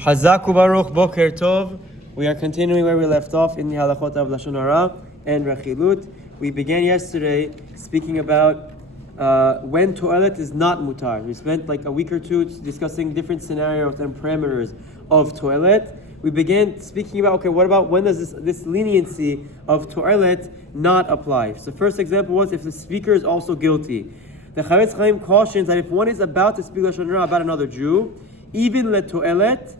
Hazak u'baruch, boker tov. We are continuing where we left off in the Halachot of Lashon Hara and Rechilut. We began yesterday speaking about when Toelet is not Muttar. We spent like a week or two discussing different scenarios and parameters of Toelet. We began speaking about, okay, what about when does this leniency of Toelet not apply? So the first example was if the speaker is also guilty. The Chafetz Chaim cautions that if one is about to speak Lashon Hara about another Jew, even let Toelet,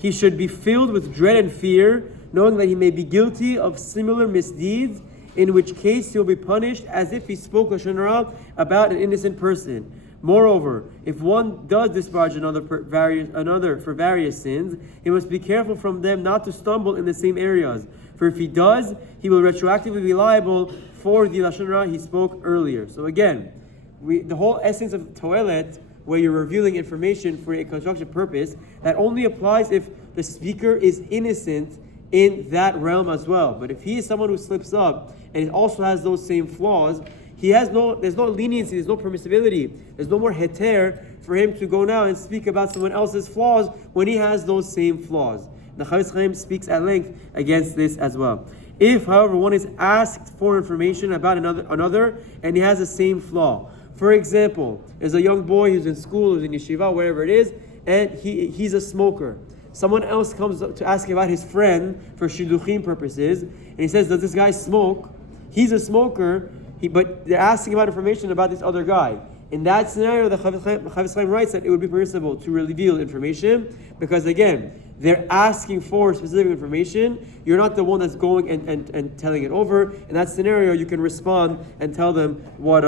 he should be filled with dread and fear, knowing that he may be guilty of similar misdeeds, in which case he will be punished as if he spoke Lashon Hara about an innocent person. Moreover, if one does disparage another for various sins, he must be careful from them not to stumble in the same areas. For if he does, he will retroactively be liable for the Lashon Hara he spoke earlier. So again, the whole essence of Toelet, where you're revealing information for a constructive purpose, that only applies if the speaker is innocent in that realm as well. But if he is someone who slips up and he also has those same flaws, there's no leniency, there's no permissibility, there's no more heter for him to go now and speak about someone else's flaws when he has those same flaws. The Chafetz Chaim speaks at length against this as well. If, however, one is asked for information about another and he has the same flaw, for example, there's a young boy who's in school, who's in yeshiva, wherever it is, and he's a smoker. Someone else comes up to ask about his friend for shidduchim purposes, and he says, does this guy smoke? He's a smoker, but they're asking about information about this other guy. In that scenario, the Chafetz Chaim writes that it would be permissible to reveal information, because again, they're asking for specific information. You're not the one that's going and telling it over. In that scenario, you can respond and tell them what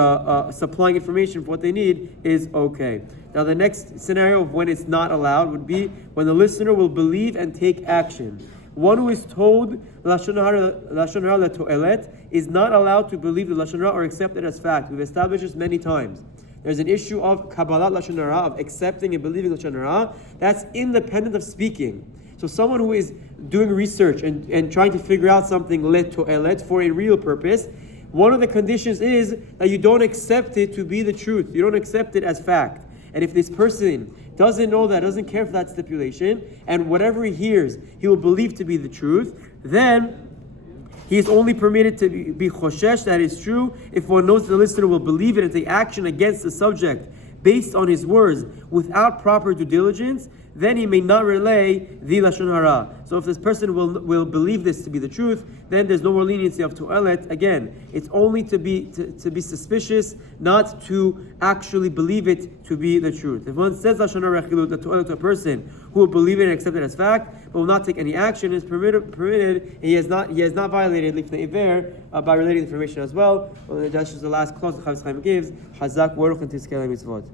supplying information for what they need is okay. Now, the next scenario of when it's not allowed would be when the listener will believe and take action. One who is told Lashon Hara Toelet is not allowed to believe the Lashon Hara or accept it as fact. We've established this many times. There's an issue of Kabbalat Lashon Hara, of accepting and believing Lashon Hara, that's independent of speaking. So someone who is doing research and trying to figure out something let Toelet for a real purpose, one of the conditions is that you don't accept it to be the truth. You don't accept it as fact. And if this person doesn't know that, doesn't care for that stipulation, and whatever he hears, he will believe to be the truth, then he is only permitted to be choshesh, that is true, if one knows the listener will believe it and take action against the subject based on his words without proper due diligence, then he may not relay the Lashon Hara. So if this person will believe this to be the truth, then there's no more leniency of Toelet. Again, it's only to be suspicious, not to actually believe it to be the truth. If one says Lashon Hara Rechilut, the Toelet to a person who will believe it and accept it as fact, but will not take any action, is permitted, and he has not violated Lifnei Iver by relating information as well. Well, that's just the last clause the Chafetz Chaim gives. Hazak Baruch and Tizkei Mitzvot.